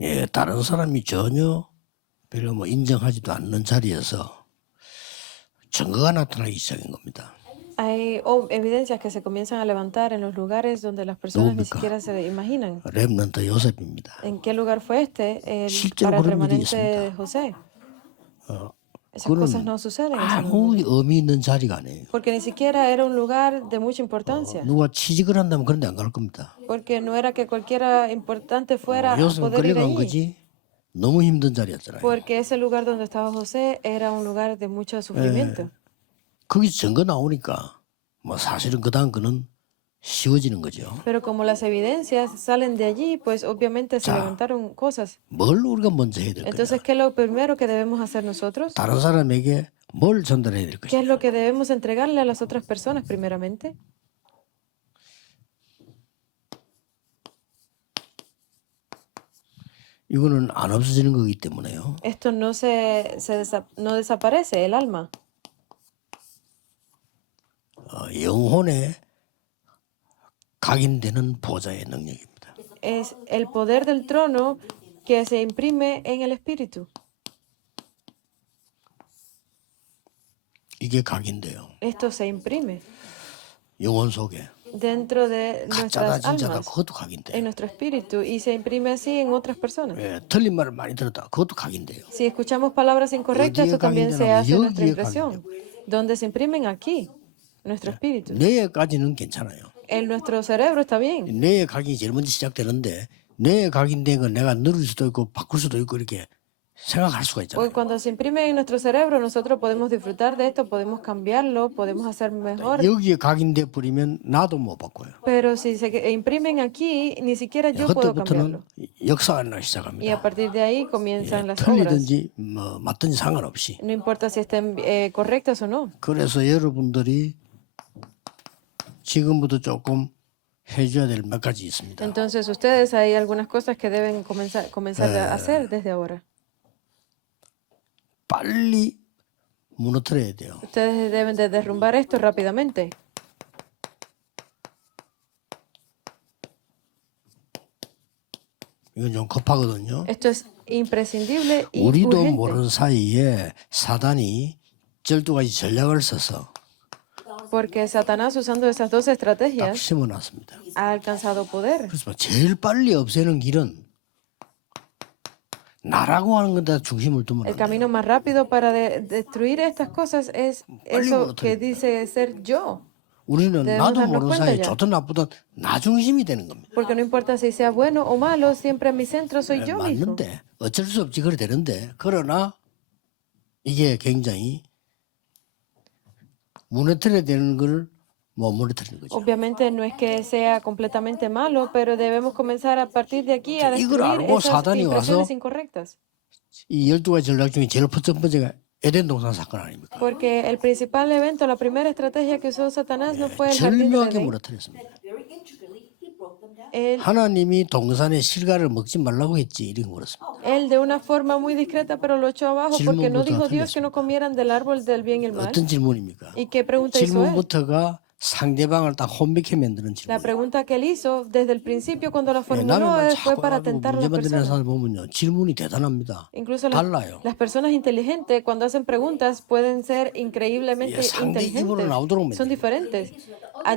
예, 다른 사람이 전혀 별로 뭐 인정하지도 않는 자리에서 증거가 나타나기 시작한 겁니다. Hay evidencias que se comienzan a levantar en los lugares donde las personas ni 누굽니까? siquiera se imaginan. 렘넌트 요셉입니다. ¿En qué lugar fue este? 실제로 Para el 그런 일이 remanente de 있습니다. José. Esas cosas 그는 no suceden en ese 아무 momento. 의미 있는 자리가 아니에요. Porque ni siquiera era un lugar de mucha importancia. 누가 취직을 한다면 그런 데 안 갈 겁니다. Porque no era que cualquiera importante fuera a 요셉은 poder ir 끌려간 allí. 거지 너무 힘든 자리였잖아요. Porque ese lugar donde estaba José era un lugar de mucho sufrimiento. 거기서 증거 나오니까 뭐 사실은 그 다음 거는 쉬워지는 거죠. Pero como las evidencias salen de allí, pues obviamente se 자, levantaron cosas. 뭘 우리가 먼저 해야 될 거냐? Entonces, ¿qué es lo primero que debemos hacer nosotros? 다른 사람에게 뭘 전달해야 될 ¿Qué es 것이냐? lo que debemos entregarle a las otras personas primeramente? 이거는 안 없어지는 거기 때문에요. Esto no desaparece, el alma. 영혼에 각인되는 보좌의 능력입니다. Es el poder del trono que se imprime en el espíritu. 이게 각인돼요. Esto se imprime 영혼 속에 dentro de 가짜다 nuestras 진짜다 almas, 그것도 en 각인돼요. nuestro espíritu, y se imprime así en otras personas. 예, 틀린 말을 많이 들었다. 그것도 각인돼요. Si escuchamos palabras incorrectas, 어디에 esto también se 각인되냐면 hace en nuestra 여기에 impresión, donde se imprimen aquí, nuestro espíritu. 뇌에까지는 괜찮아요. En nuestro cerebro está bien. 뇌의 각인이 제일 먼저 시작되는데 뇌에 각인된 건 내가 누릴 수도 있고 바꿀 수도 있고 이렇게 생각할 수가 Porque 있잖아요. cuando se imprime en nuestro cerebro, nosotros podemos disfrutar de esto, podemos cambiarlo, podemos hacer mejor. 여기에 각인돼 버리면 나도 못 바꿔요. Pero si se imprimen aquí, ni siquiera yo puedo 그때부터는 cambiarlo. 역사가 나기 Y a 시작합니다. partir de ahí comienzan las obras. 틀리든지 뭐 맞든지 상관없이. No importa si estén correctas o no. 그래서 여러분들이 지금부터 조금 해줘야 될 몇 가지 있습니다. Entonces ustedes hay algunas cosas que deben comenzar a hacer desde ahora. 빨리 무너뜨려야 돼요. Ustedes deben de derrumbar esto rápidamente. 이건 좀 급하거든요. Esto es imprescindible y 우리도 urgente. 모르는 사이에 사단이 12가지 전략을 써서 Porque Satanás, usando esas dos 딱 estrategias, 심어놨습니다. ha alcanzado poder. 그래서 제일 빨리 없애는 길은 나라고 하는 건데 중심을 두면 El 안 돼요. camino más rápido para destruir estas cosas es eso que dice ser yo. 우리는 Debemos 나도 darnos 모르는 cuenta 사이에 ya. 좋든 나쁘든 나 중심이 되는 겁니다. Porque no importa si sea bueno o malo, siempre mi centro soy yo mismo. 맞는데 어쩔 수 없지 그래 되는데 그러나 이게 굉장히 무너뜨려야 되는 걸 못 무너뜨리는 거죠. Obviamente no es que sea completamente malo, pero debemos comenzar a partir de aquí a 이걸 destruir 알고 esas 사단이 impresiones 와서 incorrectas. 이 12가지 전략 중에 제일 첫 번째가 에덴 동산 사건 아닙니까? Porque el principal evento, la primera estrategia que usó Satanás no fue el jardín de 절묘하게 Edén. 무너뜨렸습니다. Very intricately, he broke them down. Él, 하나님이 동산의 실과를 먹지 말라고 했지 이렇게 물었습니다. él de una forma muy discreta, pero lo echó abajo porque no 질문부터 dijo Dios que no comieran del árbol del bien y el mal. 어떤 질문입니까? ¿Y qué pregunta hizo él? 질문부터가 상대방을 딱 혼미케 만드는 La 질문. pregunta que él hizo desde el principio cuando la 남의 formuló 말 fue 자꾸 para 가지고 tentar a 문제 las 만드는 personas. 사람 보면요 질문이 대단합니다. Incluso 달라요. las personas inteligentes cuando hacen preguntas pueden ser increíblemente 상대 입으로 inteligentes. 나오도록 Son 만들어요. diferentes.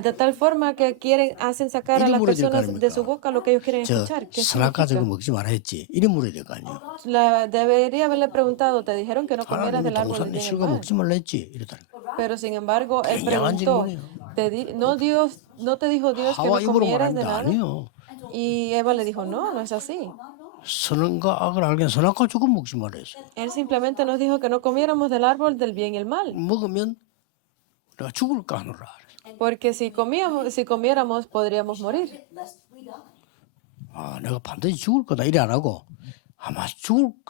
De tal forma que hacen sacar a las 물어야 될 거 personas de su 아닙니까? boca lo que ellos quieren 저 escuchar. ¿Qué 선악과 저거 significa? 먹지 말아 했지. 이래 물어야 될 거 아니에요. Debería haberle preguntado, te dijeron que no comieras 하나님이 del árbol del 동산의 bien y el 실과 mal. 먹지 말라 했지. 이러다는 거예요. Pero sin embargo, él 굉장한 preguntó, 질문이에요. no te dijo Dios que 하와 no 입으로 comieras de 말하는데 nada. 아니에요. Y Eva le dijo, no, no es así. 선악과 악을 알게 선악과 조금 먹지 말라 했어요. Él simplemente nos dijo que no comiéramos del árbol del bien y el mal. 먹으면 내가 죽을까 하노라. Porque si comiéramos, podríamos morir. Lest we die. 아, 내가 반드시 죽을 거다 이래 안 하고 아마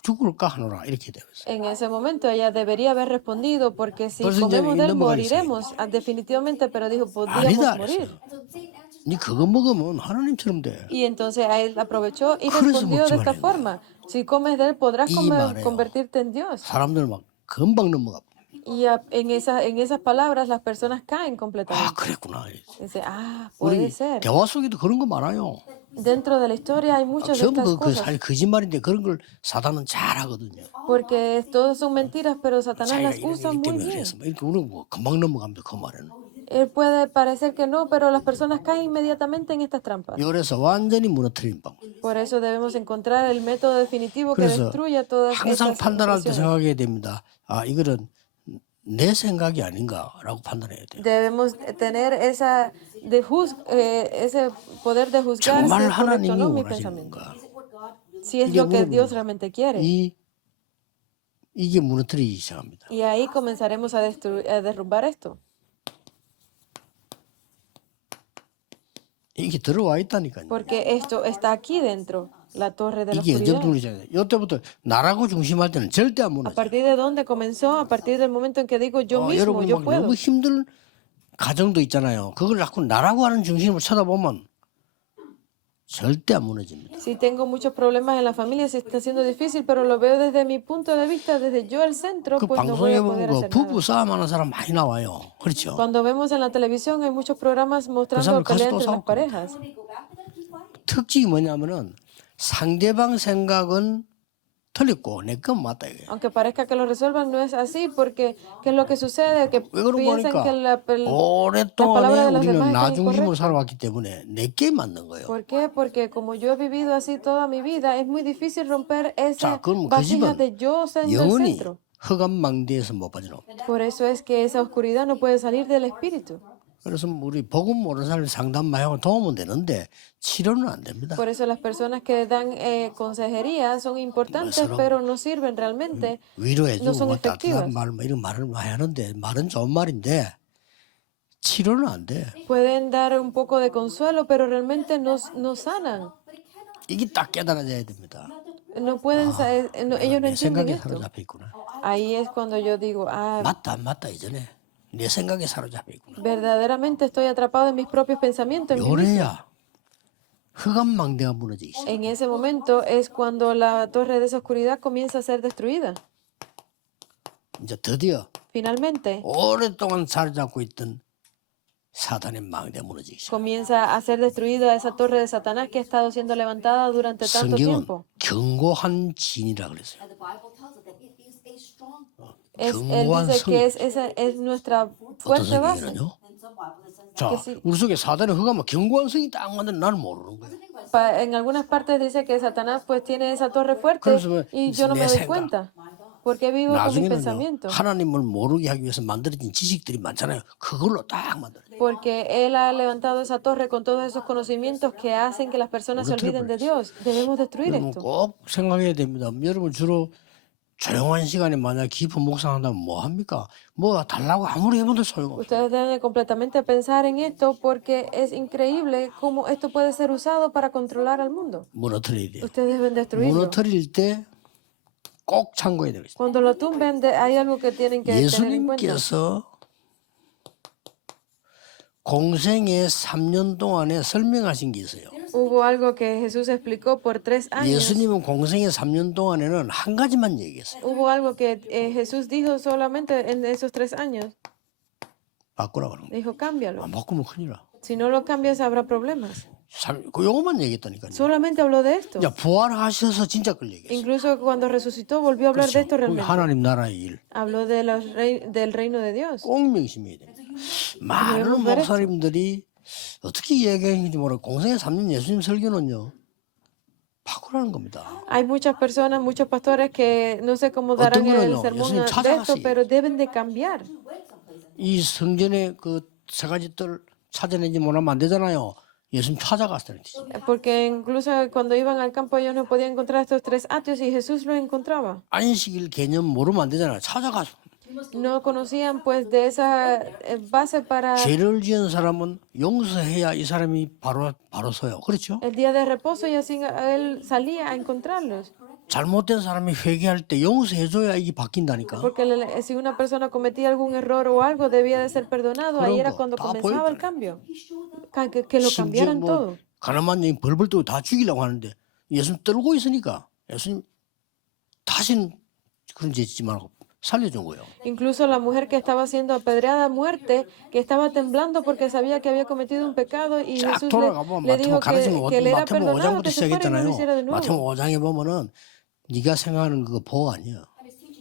죽을까 하노라 이렇게 되었어요. En ese momento ella debería haber respondido, porque si Por eso comemos de él, 넘어가겠어요. moriremos. Definitivamente, pero dijo, podríamos 아니다 morir. 그랬어요. 니 그거 먹으면 하나님처럼 돼. Y entonces a él aprovechó y 그래서 respondió 먹지 de esta 말라는 forma. Si comes de él, podrás 이 말이에요. convertirte en Dios. 사람들 막 금방 넘어가. Y en esas palabras las personas caen 아 completamente. 그랬구나. Dice, ah, 우리 puede ser. 대화 속에도 그런 거 많아요. Dentro de la historia hay muchas de 전부 estas 그 cosas. 사실 거짓말인데 그런 걸 사단은 잘 하거든요. Porque todos son mentiras, pero Satanás 자기가 las usa 이기 muy 때문에 bien. 그래서 뭐 이렇게 우리는 뭐 금방 넘어갑니다. 그 말에는. Él puede parecer que no, pero las personas caen inmediatamente en estas trampas. 그래서 완전히 무너뜨린 방법. Por eso debemos encontrar el método definitivo que 그래서 destruya todas 항상 esas 판단할 때 impresiones. 생각해야 됩니다. 아, 이거는 내 생각이 아닌가라고 판단해야 돼요. Debemos tener ese poder de juzgar si 정말 es correcto o 하나님이 no mi 원하시는 pensamiento. 건가? Si es 이게 lo que 물어보는 Dios 거예요. realmente quiere. 이게 무너뜨리기 시작합니다. Y ahí comenzaremos a derrumbar esto. 이게 들어와 있다니까요. Porque esto está aquí dentro, la torre de la 이게 oscuridad. 언제부터 무너지잖아요. 이때부터 나라고 중심할 때는 절대 안 ¿A 무너져. partir de dónde comenzó? A partir del momento en que digo yo mismo, 여러분 yo 막 puedo. 너무 힘든 가정도 있잖아요. 그걸 자꾸 나라고 하는 중심으로 쳐다보면 절대 안 무너집니다. Si tengo muchos problemas en la familia, si está siendo difícil, pero lo veo desde mi punto de vista, desde yo el centro, 그 pues no voy 방송에 a 보면 poder 그 hacer 부부 nada. 싸움하는 사람 많이 나와요. 그렇죠? Cuando vemos en la televisión hay muchos programas mostrando 사람들 pelea 가서 또 entre las 싸울 겁니다. parejas. When they go back, they gotta keep fighting. 특징이 뭐냐면은 상대방 생각은 틀렸고 내 건 맞다 이게. Aunque parezca que lo resuelvan, no es así, porque ¿qué es lo que sucede? Que 왜 그런 piensan 거니까 que las palabras 오랫동안에 de los 우리는 demás están 나중심으로 incorrectas. 살아왔기 때문에 내게 맞는 거예요. ¿Por qué? Porque como yo he vivido así toda mi vida, es muy difícil romper esa 자, 그럼 그 vasija 집은 de yo siendo el 영원히 centro. 흑암망대에서 못 빠져나옵니다. Por eso es que esa oscuridad no puede salir del espíritu. 그래서 우리 복음 모르는 사람 상담 많이 하고 도움은 되는데 치료는 안 됩니다. Por eso las personas que dan consejería son importantes, pero no sirven realmente. No 위로해주고 son 뭐 따뜻한 efectivas. 말, 뭐 이런 말을 많이 하는데 말은 좋은 말인데 치료는 안 돼. Pueden dar un poco de consuelo, pero realmente no sanan. 이게 딱 깨달아져야 됩니다. No pueden, ellos no 내 entienden 생각에 esto. 사로잡혀 있구나. Ahí es cuando yo digo, 맞다 안 맞다 이전에 내 생각에 사로잡혀 있구나. verdaderamente estoy atrapado en mis propios pensamientos. en mí mismo. 요래야 흑암망대가 무너지기 시작. En ese momento es cuando la torre de esa oscuridad comienza a ser destruida. 이제 드디어 Finalmente, 오랫동안 사로잡고 있던 사단의 망대가 무너지기 시작. comienza a ser destruida esa torre de Satanás que ha estado siendo levantada durante tanto 성경은 tiempo. 견고한 진이라 그랬어요. And the Bible tells us that it is a strong point. Él 견고한 dice 성. que esa es nuestra 어떤 fuerte base. 성경에는요? And some Bible that says that. 자, 우리 속에 사단의 흑암은 견고한 성이 딱 만든 나는 모르는 거예요. En algunas partes dice que Satanás pues tiene esa torre fuerte 그래서 y yo no me 내 doy 생각. cuenta porque vivo con mis 나중에는요 pensamientos. 하나님을 모르게 하기 위해서 만들어진 지식들이 많잖아요. 그걸로 딱 만들어요. Porque Él ha levantado esa torre con todos esos conocimientos que hacen que las personas se olviden de Dios. Debemos destruir 여러분 esto. 꼭 생각해야 됩니다. 여러분 주로 조용한 시간에 만약 깊은 묵상한다면 뭐 합니까? 뭐 달라고 아무리 해봐도 소용없어요. Ustedes deben completamente pensar en esto porque es increíble cómo esto puede ser usado para controlar al mundo. 무너뜨려야 돼요. Ustedes deben destruirlo. 무너뜨릴 때 꼭 참고해야 되겠어요. Cuando lo tumben, hay algo que tienen que tener en cuenta. 예수님께서 공생의 3년 동안에 설명하신 게 있어요. Hubo algo que Jesús explicó por 3 años. 예수님은 공생의 3년 동안에는 한 가지만 얘기했어요. Hubo algo que Jesús dijo solamente en esos 3 años. 바꾸라고 하는 거예요. Dijo, cámbialo. 안 바꾸면 큰일 나. Si no lo cambias, habrá problemas. 그 요것만 얘기했다니까요. Solamente habló de esto. 야, 부활하셔서 진짜 그걸 얘기했어요. Incluso cuando resucitó, volvió a hablar de esto 거기 realmente. 하나님 나라의 일. Habló de del reino de Dios. 꼭 명심해야 돼요. 많은 목사님들이 어떻게 이야기하는지 모르고 공생의 3년 예수님 설교는요. 바꾸라는 겁니다. Hay muchas personas, muchos pastores que no sé cómo darán el 거는요, sermón 예수님 de esto, 찾아가시. pero deben de cambiar. 이 성전의 그 세 가지 뜰 찾아내지 못하면 안 되잖아요. 예수님 찾아갔다는 뜻이죠. Porque incluso cuando iban al campo ellos no podían encontrar estos 3 atrios y Jesús los encontraba. 안식일 개념 모르면 안 되잖아요. 찾아가서. No conocían pues de esa base para 죄를 지은 사람은 용서해야 이 사람이 바로 서요. 그렇죠? el día de reposo y así él salía a encontrarlos. 잘못된 사람이 회개할 때 용서해줘야 이게 바뀐다니까. Porque si una persona cometía algún error o algo debía de ser perdonado. Ahí era cuando 다 comenzaba el 보여줘요. cambio. Que lo 심지어 cambiaran 뭐 todo. 가나만 여인 벌벌 떠고 다 죽이려고 하는데 예수님 떨고 있으니까 예수님 다시는 그런 죄 짓지 말고 살려준 거예요. Incluso la mujer que estaba siendo apedreada a muerte, que estaba temblando porque sabía que había cometido un pecado y 쫙 Jesús 돌아가보면 le dijo que le era 마태복음 perdonado, 5장부터 que se fuera y no lo hiciera de 시작했잖아요. nuevo. 마태복음 5장에 보면은 네가 생각하는 그 보호 아니야.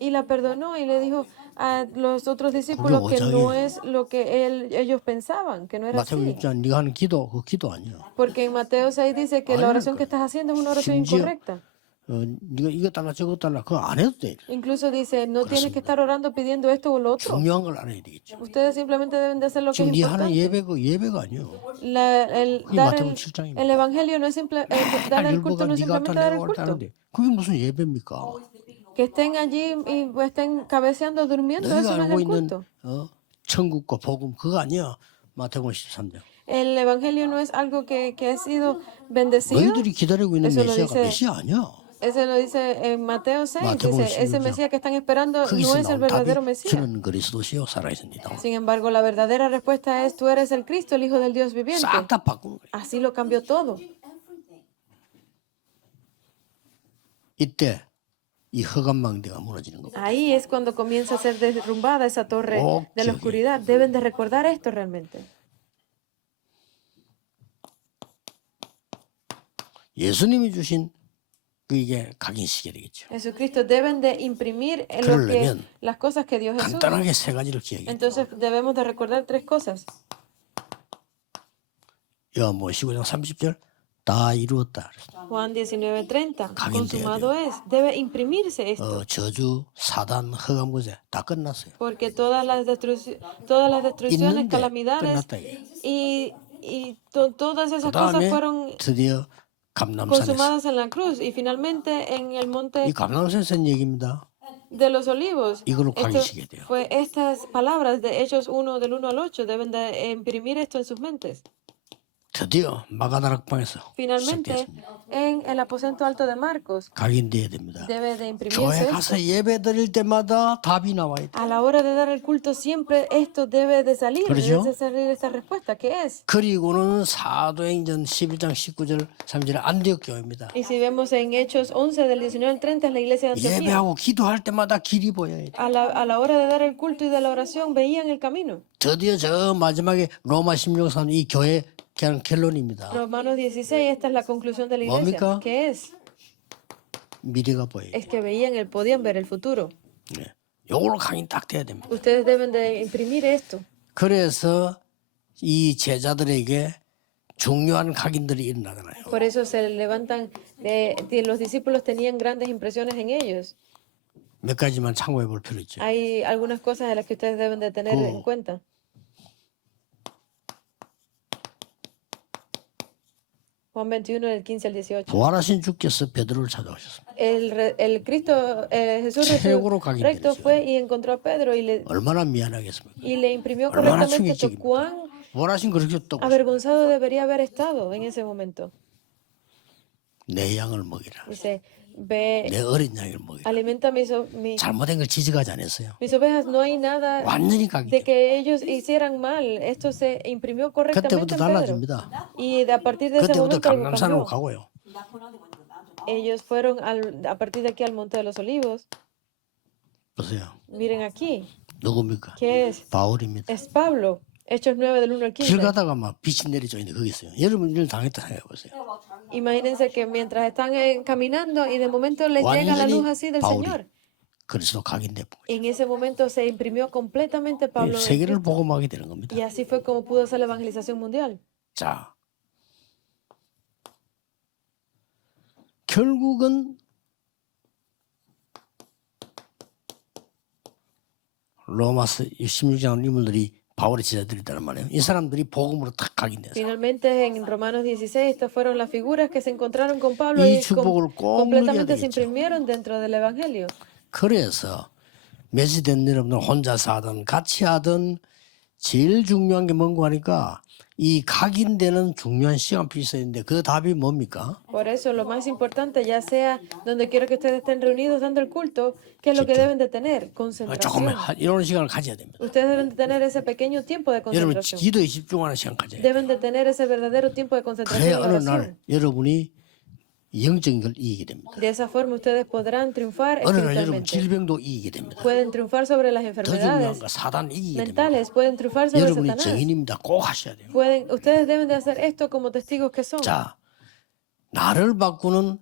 Y la perdonó y le dijo a los otros discípulos que no es lo que ellos pensaban, que no era 마태복음 así. 6장 네가 하는 기도 그 기도 아니야. Porque en Mateo 6 dice que la oración que estás haciendo es una oración 심지어 incorrecta. 네가 이거 달라 저거 달라 그거 안 해도 돼. Incluso dice, no tienes que estar orando pidiendo esto o lo otro. 중요한 걸 안 해야 되겠죠. Ustedes simplemente deben de hacer lo que es 지금 네 하는 importante. 예배가 아니요. Dar 마태복음 7장입니다. el evangelio no es dar el culto, no es 네가 simplemente 왔다 dar 내가 el 왔다 culto. 하는데 그게 무슨 예배입니까? Que estén allí y estén cabeceando, durmiendo, 너희가 eso no es 알고 el 있는 culto. 천국과 복음 그거 아니야. 마태복음 13장. El evangelio no es algo que ha sido bendecido. 너희들이 기다리고 있는 Eso lo 메시아가 dice- 메시아 아니야. Eso lo dice en Mateo 6. Mateo Dice, ese 16. Mesías que están esperando no 거기서 es el 나온 verdadero 답이 Mesías. 주는 그리스도시요 살아있습니다. Sin embargo, la verdadera respuesta es, tú eres el Cristo, el Hijo del Dios viviente. 싹 다 바꾼 거예요. Así lo cambió todo. 이때 이 허감망대가 무너지는 겁니다. Ahí es cuando comienza a ser derrumbada esa torre de la Ok. oscuridad. Deben de recordar esto realmente. 예수님이 주신 그 이게 각인시계되겠죠. Jesucristo deben de imprimir en lo que, 그러려면 las cosas que Dios Jesús. 간단하게 세 가지를 기억해야 돼요. Entonces debemos de recordar tres cosas. 요한복음 15장 30절 다 이루었다. 그랬어요. Juan 19:30. 각인돼야 Consumado es. Debe imprimirse esto. 저주, 사단, 허감거제 다 끝났어요. Porque todas las destrucciones, 있는데 calamidades 끝났다 이게. y todas esas cosas 그다음에 fueron 드디어 감남산에서 consumadas en la cruz y finalmente en el monte 이 감남산에서 한 얘기입니다. de los olivos. 이걸로 Esto 각인시켜야 돼요. fue estas palabras de Hechos 1 del 1 al 8 deben de imprimir esto en sus mentes. 드디어 마가다락방에서 Finalmente 시작됐습니다. en el aposento alto de Marcos 각인돼야 됩니다. debe de 교회 imprimirse esto. 가서 예배 드릴 때마다 답이 나와야 돼. A la hora de dar el culto siempre esto debe de salir, ¿Correcto? debe de salir esta respuesta, ¿qué es? 그리고는 사도행전 11장 19절 3절 안디옥 교회입니다. Y si vemos en Hechos 11 del 19 al 30 es la iglesia de Antioquía. 예배하고 기도할 때마다 길이 보여야 돼. A la hora de dar el culto y de la oración veían el camino. 드디어 저 마지막에 로마 16상 이 교회 그냥 결론입니다. Romanos 16, esta es la conclusión de la iglesia. 뭡니까? ¿Qué es? 미래가 보여요. Es que podían ver el futuro. 네. 요걸로 각인 딱 돼야 됩니다. Ustedes deben de imprimir esto. 그래서 이 제자들에게 중요한 각인들이 일어나잖아요. Por eso se levantan, los discípulos tenían grandes impresiones en ellos. 몇 가지만 참고해 볼 필요 있죠. Hay algunas cosas de las que ustedes deben de tener en cuenta. Juan 21, del 15 al 18. 부활하신 주께서 베드로를 찾아오셨습니다. El Cristo, Jesús 최고로 resurrecto 각인되었어요. fue y encontró a Pedro 얼마나 미안하겠습니까? y le imprimió 얼마나 correctamente esto. 충격적입니까? Cuán 부활하신 그렇게 또 avergonzado debería haber estado en ese momento. 내 양을 먹이라. Dice, ve, 내 어린 양을 먹이라. alimenta 잘못된 걸 지적하지 않았어요. mis ovejas. No hay nada 완전히 de 각인. que ellos hicieran mal. Esto se imprimió correctamente 그때부터 en Pedro. 달라집니다. Y a partir de ese 그때부터 momento algo 감남산으로 cambió. 가고요. Ellos fueron a partir de aquí al Monte de los Olivos. 보세요. Miren aquí, 누굽니까? ¿qué es? 바울입니다. Es Pablo. Hechos 9 del 1 al 길 15. 가다가 막 빛이 내려져 있는데 거기 있어요. 여러분 이를 당했다 생각해 보세요. Imagínense que mientras están caminando y de momento les llega la luz así del 바울이 Señor. 그리스도 각인돼 보고 En ese momento se imprimió completamente Pablo en 세계를 Cristo. 복음하게 되는 겁니다. Y así fue como pudo hacer la evangelización mundial. 자, 결국은 로마서 16장 인물들이 바울의 제자들이란 말이에요. 이 사람들이 복음으로 탁 각인돼서 Finalmente en Romanos 16 estas fueron las figuras que se encontraron con Pablo 이 y 축복을 꼭 누려야 completamente se 되겠죠. imprimieron dentro del evangelio. 그래서 메시된 여러분들 혼자서 하든 같이 하든 제일 중요한 게 뭔가 하니까 이 각인되는 중요한 시간표 있어야 되는데 그 답이 뭡니까? Por eso lo más importante, ya sea donde quiera que ustedes estén reunidos dando el culto, ¿qué es lo que deben de tener? Concentración. 조금만 이런 시간을 가져야 됩니다. Ustedes deben de tener ese pequeño tiempo de 여러분 concentración. 기도에 집중하는 시간 가져야 돼요. Deben de tener ese verdadero tiempo de concentración 그래야 en la 어느 oración. 날 여러분이 영적인 걸 이기게 됩니다. De esa forma ustedes podrán triunfar 어느 날 여러분 espiritualmente. 질병도 이기게 됩니다. Pueden triunfar sobre las 더 중요한 enfermedades 건 사단 이기게 됩니다. mentales, pueden triunfar sobre 여러분이 Satanás. 증인입니다. 꼭 하셔야 돼요. Ustedes deben de hacer esto como testigos que son. 자, 나를 바꾸는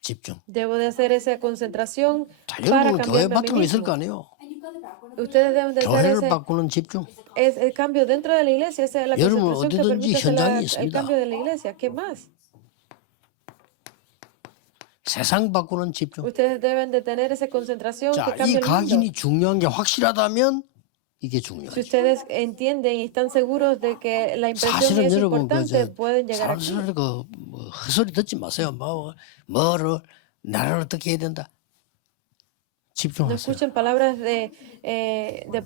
집중. Debo de hacer esa concentración 자, para 여러분은 교회 cambiarme a mí 바꾸는 거 있을 mismo. 거 아니에요. And you've got the background. Ustedes deben de hacer 교회를 바꾸는 집중. el cambio dentro de la iglesia, esa es la 여러분 concentración que 어디든지 permite hacer 현장이 el 있습니다. cambio de la iglesia. ¿Qué más? 세상 바꾸는 집중. Ustedes deben de tener esa concentración 자, que 이 cambie el mundo. 각인이 중요한 게 확실하다면 이게 Si 중요하죠. ustedes entienden y están seguros de que la impresión 사실은 es 여러분 importante, pueden llegar aquí. 사람들 뭐 헛소리 듣지 마세요. 뭐를 나를 어떻게 해야 된다. No 집중하세요. escuchen palabras de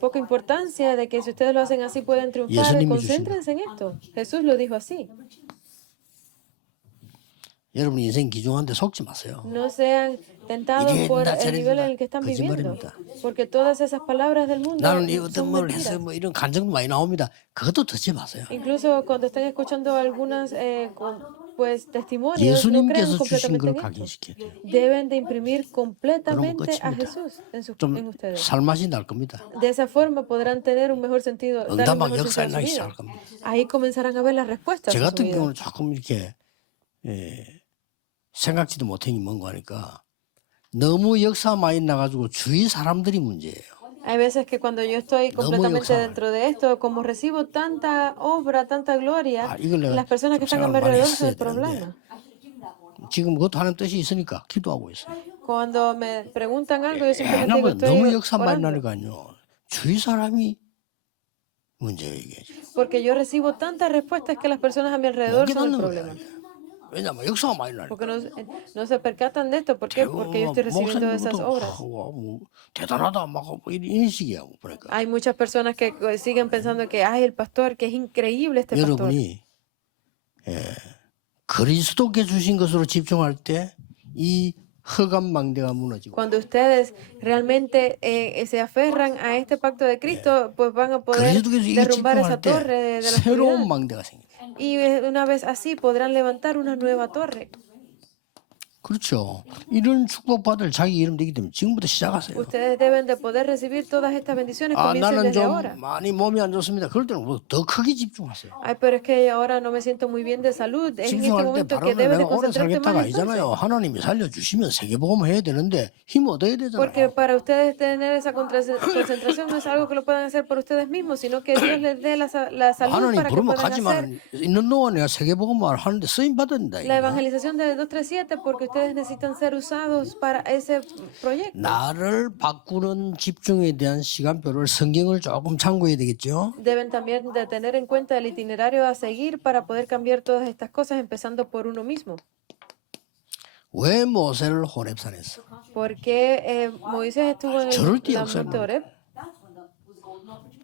poca importancia, de que si ustedes lo hacen así pueden triunfar. 예수님이 Concéntrense en esto. Jesús lo dijo así. 여러분 인생 기중한데 속지 마세요. No sean tentados 이래 por 된다, el 저래 nivel en 된다. el que están viviendo. 거짓말입니다. Porque todas esas palabras del mundo 나는 이 son 어떤 뭘 mentiras. 해서 뭐 이런 간증도 많이 나옵니다. 그것도 듣지 마세요. Incluso cuando estén escuchando algunas pues testimonios, no 예수님께서 crean 주신 걸 completamente en esto. 각인시켜야 돼요. Deben de imprimir completamente a 끝입니다. Jesús en 좀 ustedes. 살맛이 날 겁니다. De esa forma podrán tener un mejor sentido, dar un 응답한 mejor 역사에 sentido a su 나기 vida. 시작할 겁니다. Ahí comenzarán a ver las respuestas 제 a su 같은 vida. 경우는 조금 이렇게 생각지도 못한 게 뭔가 하니까 너무 역사 많이 나가지고 주위 사람들이 문제예요. Hay veces que cuando yo estoy completamente 역사를. dentro de esto, como recibo tanta obra, tanta gloria, 이걸 내가 las personas que 좀 están a mi 생각을 많이 alrededor son 했어야 el problema. 지금 그것도 하는 뜻이 있으니까 기도하고 있어요. Cuando me preguntan algo, yo simplemente digo, 왜냐면 너무 estoy 역사 많이 orando. 나니까요. 주위 사람이 문제예요 이게. Porque yo recibo tantas respuestas que las personas a mi alrededor 못 son el 깨닫는 problema. 거야. 왜냐면 역사가 많이 나니까. Porque no se percatan de esto. ¿Por qué? Porque yo estoy recibiendo esas obras. 뭐 대단하다 막 이런 식이야 보니까. Hay muchas personas que siguen pensando que, ay, el pastor, que es increíble este pastor. 여러분이 그리스도께 주신 것으로 집중할 때 이 허감망대가 무너지고 Cuando ustedes realmente se aferran a este pacto de Cristo, pues van a poder 그리스도께서 이게 derrumbar esa 집중할 때 torre de la 새로운 oscuridad. 망대가 생겨요. Y una vez así podrán levantar una nueva torre. 그렇죠. 이런 축복받을 자기 이름 되기 때문에 지금부터 시작하세요. Ustedes deben de poder recibir todas estas bendiciones. 아, Comiencen 나는 desde 좀 ahora. 많이 몸이 안 좋습니다. 그럴 때는 뭐더 크게 집중하세요. Ay, pero es que ahora no me siento muy bien de salud. Es en este 집중할 때 momento 바로 que debes de 내가 오래 concentrarte 살겠다가 más 아니잖아요. entonces. 하나님이 살려주시면 세계복음 해야 되는데 힘 얻어야 되잖아요. Porque para ustedes tener esa concentración no es algo que lo puedan hacer por ustedes mismos, sino que Dios les dé la salud 하나님 para que 부르면 puedan hacer 가지만 있는 동안 내가 세계복음을 하는데 쓰임 받는다. la evangelización de 237 porque ustedes necesitan ser usados para ese proyecto. 나를 바꾸는 집중에 대한 시간표를 성경을 조금 참고해야 되겠죠. Deben también de tener en cuenta el itinerario a seguir para poder cambiar todas estas cosas, empezando por uno mismo. 왜 모세를 호렙산했어? Porque Moisés estuvo en 저럴 때 la 역사를 monte Oreb.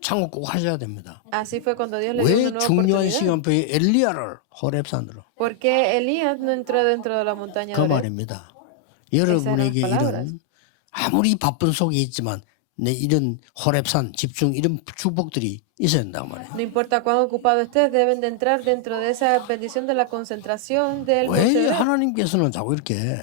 참고 꼭 하셔야 됩니다. Así fue cuando Dios le dio 왜 una nueva 중요한 oportunidad. 시간표에 엘리야를 호렙산으로? Porque Elías no entró dentro de la montaña 그 de Oreb. 말입니다. 여러분에게 이런 아무리 바쁜 속에 있지만 내 이런 호렙산 집중 이런 축복들이 있어야 된단 말이에요. No importa cuán ocupado estés, deben de entrar dentro de esa bendición de la concentración del monte 왜 Oreb. 하나님께서는 자꾸 이렇게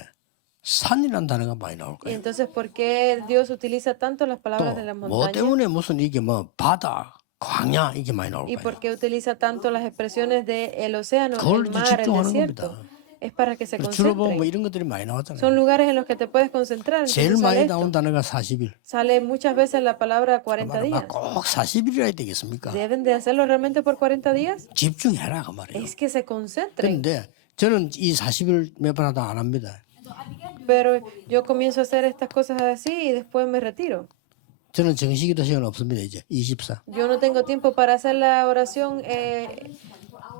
산이라는 단어가 많이 Y 나올까요? entonces, ¿por qué Dios utiliza tanto las palabras de la 또 뭐 montaña? 때문에 무슨 이게 뭐 바다, 광야 이게 많이 ¿Y 나올까요? por qué utiliza tanto las expresiones de el océano, 그걸 el mar, el 집중하는 desierto? 겁니다. Es para que se 주로 보면 뭐 concentren. 이런 것들이 많이 Son 나왔잖아요. lugares en los que te puedes concentrar. 제일 Entonces sale 많이 esto. 나온 단어가 40일. Sale muchas veces la palabra 40 días. 꼭 40일이라 해야 되겠습니까? ¿Deben de hacerlo realmente por 40 días? 집중해라 그 말이에요. Es que se concentren. 그런데 저는 이 40일 몇 번 하다 안 합니다. Pero yo comienzo a hacer estas cosas así y después me retiro. 저는 정식이도 시간 없습니다. 이제 24. Yo no tengo tiempo para hacer la oración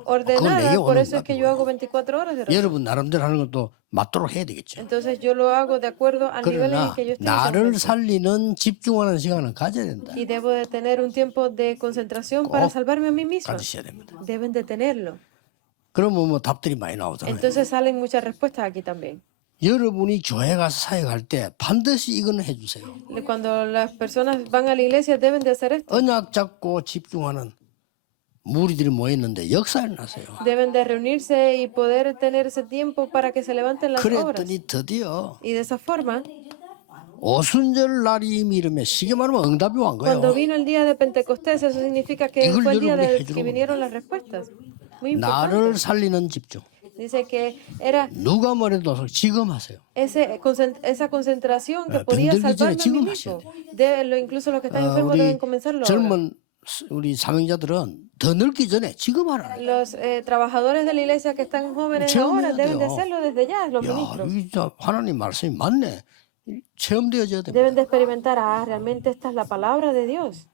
ordenada, por eso es que yo hago 24 horas de oración. 여러분 나름대로 하는 것도 맞도록 해야 되겠죠. Entonces yo lo hago de acuerdo al nivel en 그러나 el que yo estoy. en ese 나를 momento. 살리는 집중하는 시간을 가져야 된다. Y debo de tener un tiempo de concentración para salvarme a mí misma. 가지셔야 됩니다. Deben de tenerlo. 그러면 뭐 답들이 많이 나오잖아요. Entonces salen muchas respuestas aquí también. 여러분이 교회 가서 사역할 때 반드시 이거는 해주세요. Cuando las personas van a la iglesia deben de hacer esto. 언약 잡고 집중하는 무리들이 모였는데 역사가 일어났어요. Deben de reunirse y poder tener ese tiempo para que se levanten las obras. 그랬더니 드디어 Y de esa forma, 오순절 날이 이르면 시계 말하면 응답이 온 cuando 거예요. vino el día de Pentecostés, eso significa que 이걸 fue el día 여러분이 de que 해주는 vinieron las respuestas. Muy 나를 importante. 살리는 집중. Dice que era 누가 뭐래도 지금 하세요. esa concentración que Ah, podía 병들기 전에 salvarme a mí 지금 mismo. Incluso los que están enfermos 우리 deben comenzarlo ahora. 젊은 우리 사명자들은 더 늙기 전에 지금 하라. Los trabajadores de la iglesia que están jóvenes 체험해야 ahora deben de 돼요. hacerlo desde ya, los 야, ministros. 이게 진짜 하나님 말씀이 맞네. 체험되어져야 됩니다. Deben de experimentar, realmente esta es la palabra de Dios.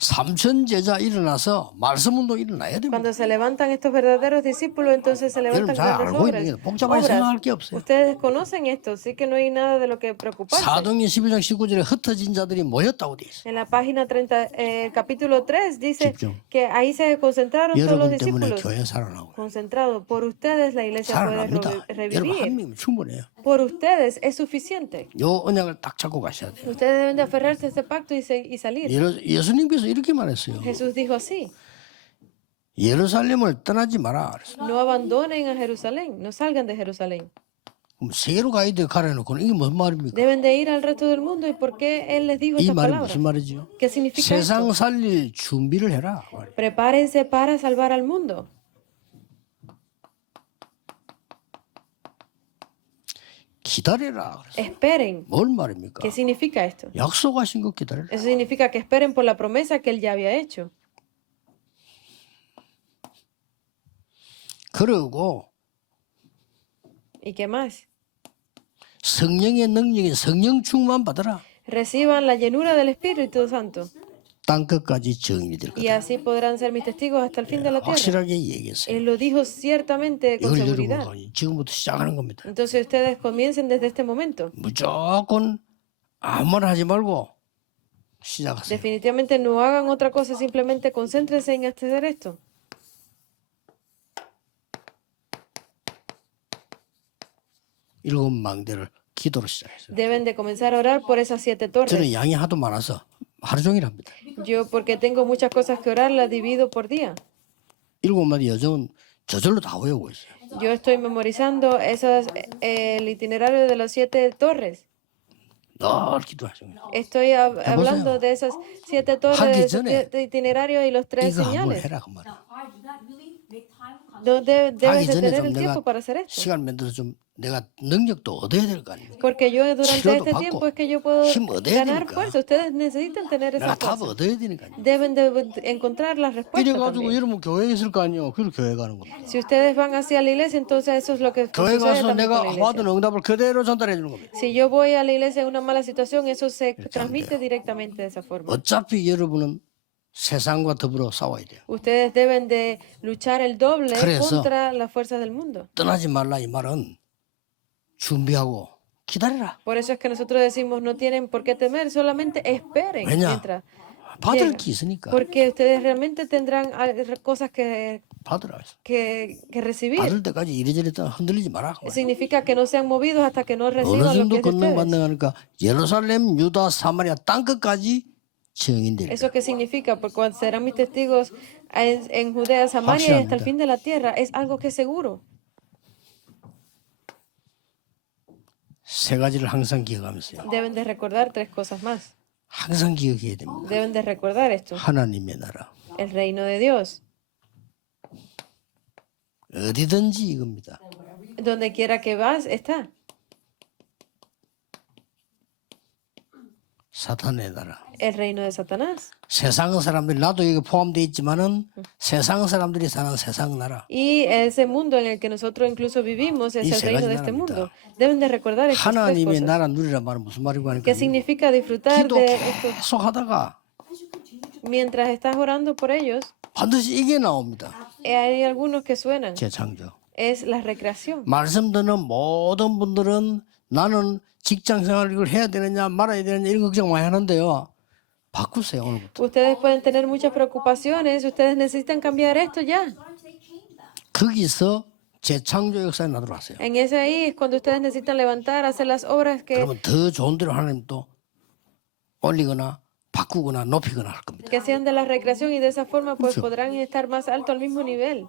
삼천 제자 일어나서 말씀 운동 일어나야 됩니다. Cuando se levantan estos verdaderos discípulos, entonces se 여러분 levantan 잘 grandes 알고 있는 게 obras. 복잡하게 생각할 게 없어요. Ustedes conocen esto, así que no hay nada de lo que preocuparse. 사도행전 12장 19절에 흩어진 자들이 모였다고 돼 있어요. En la página 30, capítulo 3 dice 집중. que ahí se concentraron todos los 여러분 때문에 discípulos. 교회 살아나고 Concentrado. Por ustedes la iglesia puede 살아납니다. 여러분 한 revivir. 명이면 충분해요. Por ustedes es suficiente. 요 언약을 딱 잡고 가셔야 돼요. Ustedes deben de aferrarse a este pacto y salir. 예수님께서 이렇게 말했어요. Jesús dijo así: 예루살렘을 떠나지 마라. 그랬어요. no abandonen a Jerusalén, no salgan de Jerusalén. 그럼 세계로 가야 돼 가려놓고는 이게 무슨 말입니까? Deben de ir al resto del mundo. ¿Y por qué Él les dijo 이 estas 말이 palabras? 무슨 말이죠? ¿Qué significa esto? 세상 살릴 준비를 해라. Prepárense para salvar al mundo. 기다려라. 그랬어요. Esperen. 뭘 말입니까? ¿Qué significa esto? 약속하신 거 기다려라. Eso significa que esperen por la promesa que Él ya había hecho. 그러고 ¿Y qué más? 성령의 능력에 성령 충만 받아라. Reciban la llenura del Espíritu Santo. 땅 끝까지 증인이 될 Y 거다. así podrán ser mis testigos hasta el fin de la tierra. 확실하게 얘기했어요. Él lo dijo ciertamente con 이걸 seguridad. 여러분 지금부터 시작하는 겁니다. Entonces ustedes comiencen desde este momento. 무조건 아무 말 하지 말고 시작하세요. Definitivamente no hagan otra cosa, simplemente concéntrense en hacer esto. 일곱 망대를 기도로 시작했어요. Deben de comenzar a orar por esas 7 torres. 저는 양이 하도 많아서 하루 종일 합니다. Yo, porque tengo muchas cosas que orar, las divido por día. 일곱 마디 여정은 저절로 다 외우고 있어요. Yo estoy memorizando el itinerario de las 7 torres. 늘 기도하죠. Estoy hablando de esas 7 torres, 하기 de ese 전에 itinerario y los 3 이거 한번 señales. 해라 그 말. I do not really make time to No debes de 전에 tener 좀 el 내가 tiempo para hacer esto. 시간 만들어서 좀 내가 능력도 얻어야 될 거 아닙니까? Porque yo durante 치료도 este 받고 tiempo es que yo puedo 힘 얻어야 ganar 되니까. fuerza. Ustedes necesitan tener 내가 esa 답 fuerza. 얻어야 되니까. Deben de encontrar las respuestas 이래가지고 también. 여러분 교회에 있을 거 아니에요. 그래서 교회 가는 겁니다. Si ustedes van hacia la iglesia, entonces eso es lo que 교회 sucede 가서 también 내가 con la 받은 iglesia. 응답을 그대로 전달해 주는 겁니다. Si yo voy a la iglesia en una mala situación, eso se transmite directamente de esa forma. 어차피 여러분은 세상과 더불어 싸워야 돼요. Ustedes deben de luchar el doble 그래서 contra las fuerzas del mundo. 떠나지 말라 이 말은 준비하고 기다려라. Por eso es que nosotros decimos, no tienen por qué temer, solamente esperen 왜냐? mientras 받을 llega. 게 있으니까 Porque ustedes realmente tendrán cosas 받으라. que recibir. 받을 때까지 이리저리 흔들리지 마라. Significa que no sean movidos hasta que no 어느 reciban lo que 정도 es de 권능 ustedes. 받는다니까 예루살렘, 유다, 사마리아 땅 끝까지 증인될 ¿Eso 거야. qué significa? Porque cuando serán mis testigos en Judea, Samaria y hasta el 확실합니다. fin de la tierra, es algo que es seguro. 세 가지를 항상 기억하면서요. Deben de recordar 3 cosas más. 항상 기억해야 됩니다. Deben de recordar esto. 하나님의 나라. El reino de Dios. 어디든지 이겁니다. Donde quiera que vas, está. 사탄의 나라. El reino de Satanás. 세상 사람들이 나도 여기 포함되어 있지만은 세상 사람들이 사는 세상 나라. Y ese mundo en el que nosotros incluso vivimos es Y el se reino de ganan este la mitad. mundo. Deben de recordar estas 3 하나님의 cosas. 나라 누리란 말은 무슨 말이고 하니까 ¿Qué significa disfrutar 기도 de esto? 계속 하다가 Mientras estás orando por ellos, 반드시 이게 나옵니다. hay algunos que suenan. 재창조. Es la recreación. 말씀 듣는 모든 분들은 나는 직장 생활 이걸 해야 되느냐 말아야 되느냐 이런 걱정 많이 하는데요. 바꾸세요 오늘부터. Ustedes pueden tener muchas preocupaciones, ustedes necesitan cambiar esto ya. 거기서 재창조 역사에 나도록 하세요. En ese ahí es cuando ustedes necesitan levantar, hacer las obras que 그러면 더 좋은 대로 하나님 또 올리거나 바꾸거나 높이거나 할 겁니다. que sean de la recreación y de esa forma pues 그렇죠. podrán estar más alto al mismo nivel.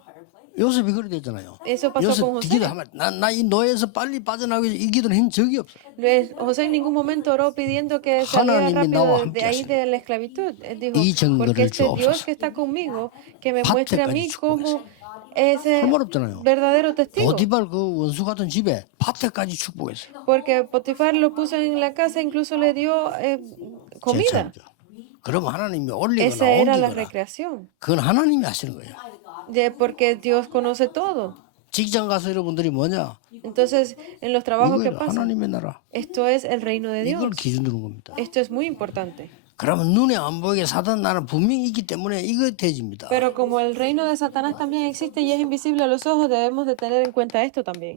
요셉이 그래 됐잖아요. Eso pasó con 요셉 José. 기도 하면 나이 노예에서 빨리 빠져나가기 위해서 이 기도는 한 적이 없어. José en ningún momento oró pidiendo que saliera 하나님이 rápido 나와 de 함께 ahí 하시네. de la esclavitud. Él dijo, 이 증거를 porque este Dios 주옵소서. que está conmigo, que me muestre a mí 밭에까지 como ese 할 말 없잖아요. verdadero testigo. 보디발 그 원수 같은 집에 밭에까지 축복했어요. Porque Potifar lo puso en la casa, incluso le dio comida. 제철이죠. 그럼 하나님이 올리거나 Esa era la 옮기거나 recreación. 그건 하나님이 하시는 거예요. Porque Dios conoce todo. 직장 가서 여러분들이 뭐냐? Entonces, en los trabajos que 이거 pasan, 하나님의 나라. esto es el reino de 이걸 Dios. 기준 두는 겁니다. Esto es muy importante. 그러면 눈에 안 보이게 사단 나라는 분명히 있기 때문에 이거 대집니다. Pero como el reino de Satanás también existe y es invisible a los ojos, debemos de tener en cuenta esto también.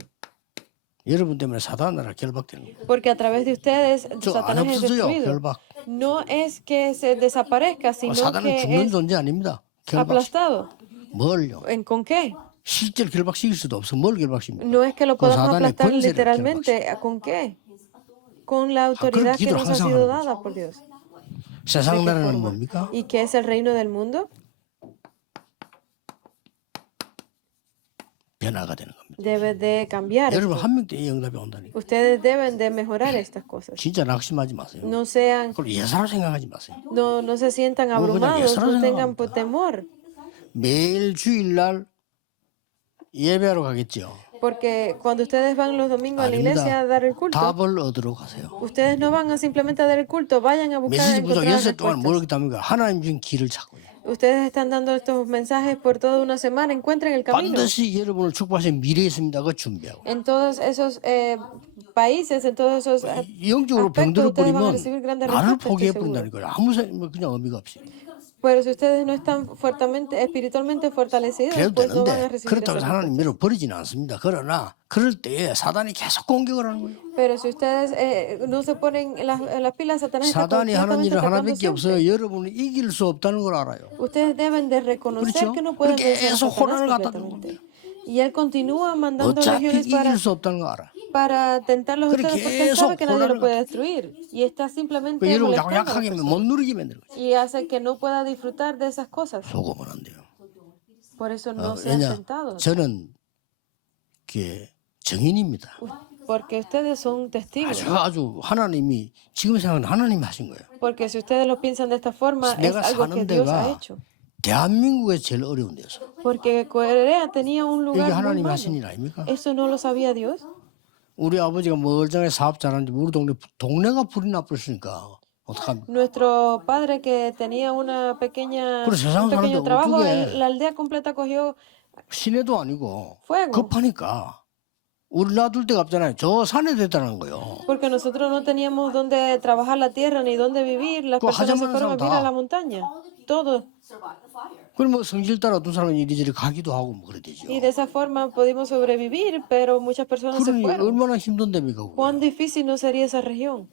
여러분 때문에 사단 나라 결박되는 거예요. Porque a través de ustedes, 저 안 Satanás es 없어져요. destruido. 결박. No es que se desaparezca, sino 사단은 que 죽는 es 존재 아닙니다. 결박. aplastado. 뭘요? ¿Con qué? 실제로 결박시킬 수도 없어. 뭘 결박시킵니까? No es que lo Con podamos Satan의 aplastar 권세를 literalmente. ¿Con qué? Con la autoridad que 기도를 nos ha 항상 sido 하는 거죠. dada por Dios. 세상 ¿De qué 나라는 forma? 뭡니까? ¿Y qué es el reino del mundo? 변화가 되는 겁니다. Debe de cambiar 여러분 esto. 한 명도 이 응답이 온다니까. Ustedes deben de mejorar estas cosas. 진짜 낙심하지 마세요. No sean, 그걸 예사로 생각하지 마세요. no se sientan 그냥 abrumados, 예사로 no tengan 생각합니다. temor. 매일 주일날 예배하러 가겠죠. Porque cuando ustedes van los domingos a la iglesia a dar el culto, 답을 얻으러 가세요. ustedes no van a simplemente a dar el culto, vayan a buscar 메시지 부족 encontrar 연세 동안 뭘 respuestas. 했답니까? 하나님 준 길을 찾고요. Ustedes están dando estos mensajes por toda una semana, encuentren el camino. 반드시 여러분을 축복하신 미래에 있습니다. 그거 준비하고. En todos esos países, en todos esos 영적으로 aspectos, 병들어 ustedes van a 버리면 recibir grandes 나를 respuestas, 포기해 estoy seguro. 버린다는 거예요. 아무 그냥 의미가 없이. Pero si ustedes no están fuertemente, espiritualmente fortalecidos, 그래도 pues no van a 되는데 recibir 그렇다고 esas 해서 하나님 respuestas. 밀어 버리지는 않습니다. 그러나 그럴 때 사단이 계속 공격을 하는 거예요. Pero si ustedes no se ponen en las pilas, Satanás está 사단이 하는 constantemente 일은 atacando 하나밖에 siempre. 없어요. 여러분은 이길 수 없다는 걸 알아요. Ustedes deben de reconocer 그렇죠? que no pueden 그렇게 vencer a 계속 Satanás 혼란을 갖다 completamente. Y él continúa mandando 어차피 legiones 이길 수 없다는 거 알아. para tentarlos a 그래, ustedes porque él sabe 계속 que nadie 혼란을 lo puede destruir. Y está simplemente 그 여러분 자꾸 molestando a las 약하게 하면 personas. 못 누리게 만드는 거죠. Y hace que no pueda disfrutar de esas cosas. 속으면 안 돼요. Por eso no sean 왜냐 tentados. 저는 그 정인입니다. Porque ustedes son testigos. 아주 하나님이 지금 생각은 하나님이 하신 거예요. Porque si ustedes lo piensan de esta forma, es 내가 algo que 사는 Dios ha 데가 hecho. 대한민국에 제일 어려운 데서. Porque Corea tenía un 이게 lugar muy 하나님이 malo. 하신 일 아닙니까? ¿Eso no lo sabía Dios? 우리 아버지가 멀쩡하게 사업 잘하는데 우리 동네가 불이 나쁘니까 어떡합니까? Nuestro padre que tenía un pequeño 사람들 trabajo, 어떻게 la aldea completa cogió 시내도 아니고 fuego. 급하니까 우리 놔둘 데가 없잖아요. 저 산에 됐다는 거예요. Porque nosotros no teníamos donde trabajar la tierra ni donde vivir. Las Pues personas se 하자마자 fueron a vivir 다. a la montaña. Todo. survive the fire. 그럼 뭐 성질 따라 어떤 사람은 이리저리 가기도 하고 뭐 그래 되죠. Y de esa forma pudimos sobrevivir, pero muchas personas se 그러니 fueron. 얼마나 힘든데니까. ¿Cuán difícil no sería esa región?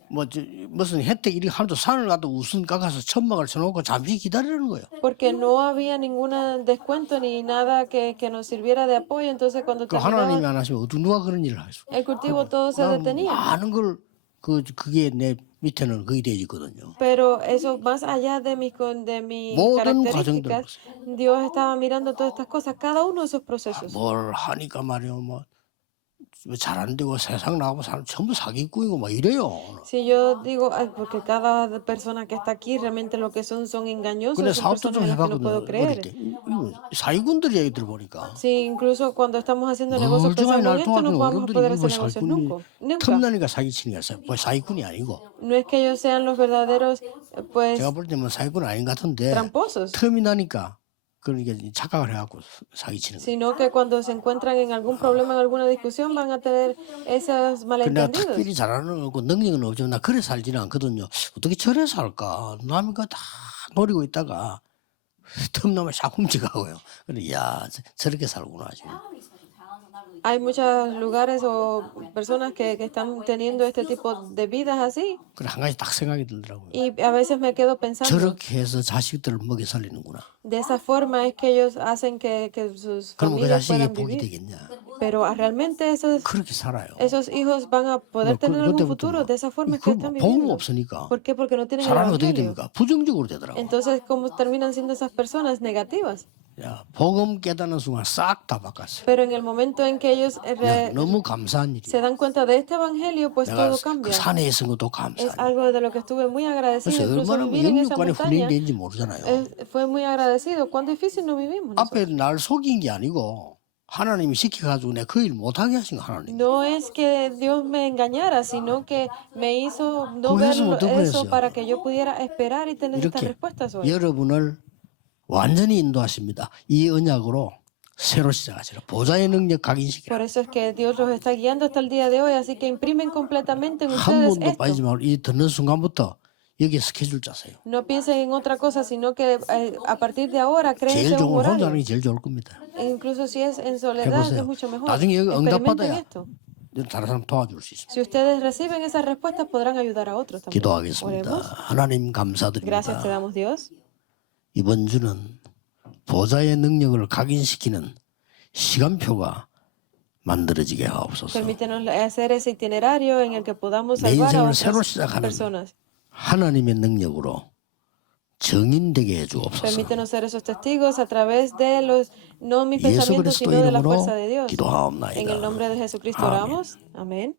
무슨 혜택 이리 하면서 산을 가도 우선 깎아서 천막을 쳐놓고 잠시 기다리는 거예요. Porque no había ningún descuento ni nada que nos sirviera de apoyo. Entonces, cuando 그 하나님이 terminaba 안 하시면 누가 그런 일을 하겠어? el cultivo, todo se detenía. 많은 걸 그게 내 밑에는 거의 되어 있거든요. Pero eso, más allá de mis 모든 características, Dios estaba mirando todas estas cosas, cada uno de esos procesos. 뭘 하니까 말이요, 뭐 잘 안 되고 세상 나가고 사람 전부 사기꾼이고 막 이래요. Si yo digo, "Ay, porque cada persona que está aquí realmente lo que son engañosos, 근데 son 사업도 personas 좀 en las que no 해봤거든. puedo 어릴 creer. 때 이거 사기꾼들 얘기 들어보니까 Sí, incluso cuando estamos haciendo negocios 멀쩡하게 pensamos en esto, no 날동안 vamos a poder 어른들이 hacer 이거 negocios 사기꾼이 nunca. 틈나니까 사기치는 게 있어요. 뭐 사기꾼이 아니고 No es que ellos sean los verdaderos, pues, 제가 볼 때는 사기꾼 아닌 것 같은데 tramposos, 틈이 나니까 그러니까 착각을 해갖고 사기치는 거예요. sino que cuando se encuentran en algún problema, en alguna discusión, van a tener esos 근데 내가 malentendidos. 특별히 잘하는 거고 능력은 없지만 나 그래 살지는 않거든요. 어떻게 저래 살까? 남이 다 노리고 있다가 틈나면 샥 훔쳐가고요. 그래, 야 저렇게 살구나 지금. Hay muchos lugares o personas que están teniendo este tipo de vidas así, 그래 한 가지 딱 생각이 들더라고요. y a veces me quedo pensando, 저렇게 해서 자식들을 먹여 살리는구나. de esa forma es que ellos hacen que sus 그럼 그 familias 자식이 puedan 복이 vivir. 되겠냐? Pero realmente 그렇게 살아요. esos hijos van a poder tener algún futuro de esa forma que están 복음 viviendo. 없으니까 ¿Por qué? Porque no tienen el 사람이 어떻게 evangelio. 됩니까? 부정적으로 되더라고. Entonces, ¿cómo terminan siendo esas personas negativas? 야, 복음 깨닫는 순간 싹 다 바꿨어요. Pero en el momento en que ellos 너무 감사한 일이에요. se dan cuenta de este evangelio, pues 내가 todo 그 cambia. 산에 있은 것도 Es 감사해요. algo de lo que estuve muy agradecido. 그래서 Incluso 얼마나 vivir en esa 영육간에 montaña 훈련되는지 모르잖아요. fue muy agradecido. Cuán difícil no vivimos 앞에 nosotros. 날 속인 게 아니고 하나님이 시켜가지고 내가 그 일 못하게 하신 거 하나님. No es que Dios me engañara, sino que me hizo no 그거 ver 했으면 어떡 eso 그랬어요? para que yo pudiera esperar y tener estas 이렇게 respuestas hoy. 여러분을 완전히 인도하십니다. 이 언약으로 새로 시작하시라. 보좌의 능력 각인시키라. Por eso es que Dios los está guiando hasta el día de hoy, así que imprimen completamente en 한 ustedes 번도 빠지지 esto. 말고 이 듣는 순간부터 여기에 스케줄 짜세요. No piensen en otra cosa, sino que a partir de ahora créense 제일 un 좋은 건 혼자 하는 horario. 게 제일 좋을 겁니다. E incluso si es en soledad, es 해보세요. mucho mejor. 나중에 여기 Experimenten 응답받아야 esto. 다른 사람 도와줄 수 있습니다. Si ustedes reciben esas respuestas, podrán ayudar a otros también. 기도하겠습니다. Oremos. 하나님 Gracias te 감사드립니다. damos, Dios. 이번 주는 보좌의 능력을 각인시키는 시간표가 만들어지게 하옵소서. Permítenos hacer ese itinerario en el que podamos 내 salvar a 인생을 새로 otras 시작하는 personas. 하나님의 능력으로 정인되게 해주옵소서. Permítenos ser esos testigos a través de no mis 예수 pensamientos, 그리스도 sino de la 이름으로 fuerza de Dios. En el 기도하옵나이다. nombre de Jesucristo 아멘. oramos. Amén.